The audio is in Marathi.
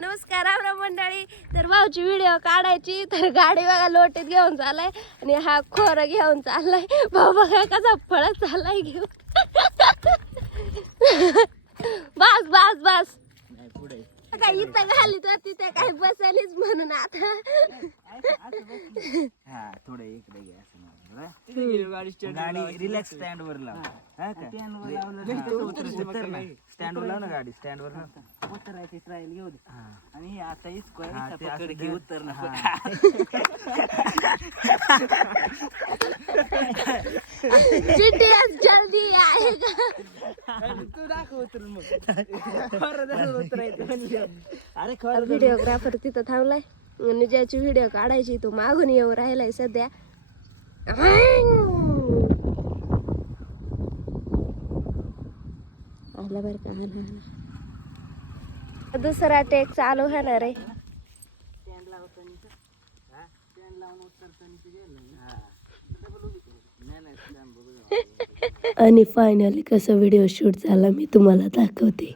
नमस्कार राम मंडळी. तर भाऊची व्हिडिओ काढायची तर गाडी बघा लोटीत घेऊन चाललाय आणि हा खोर घेऊन चाललाय. भाऊ बघा कसा पळत चाललाय घेऊन. बस बस बस काय इथं घालीत होती ते काय बसलीच म्हणून आता थोडं इकडे घ्या गाडी रिलॅक्स स्टँड वर लाव. स्टँड वर लाव ना गाडी स्टँड वर उतरायची ट्रायल घेऊ दे. आणि आता उतरणं जीटीएस जल्दी आएगा. तू दाखव उतरून मग उतरायचं. अरे व्हिडिओग्राफर तिथं थांबलाय आणि ज्याची व्हिडिओ काढायची तो मागून येऊ राहिलाय सध्या. आला बर का आला. दुसरा टेक चालू होणार आहे. आणि फायनली कसा व्हिडिओ शूट झाला मी तुम्हाला दाखवते.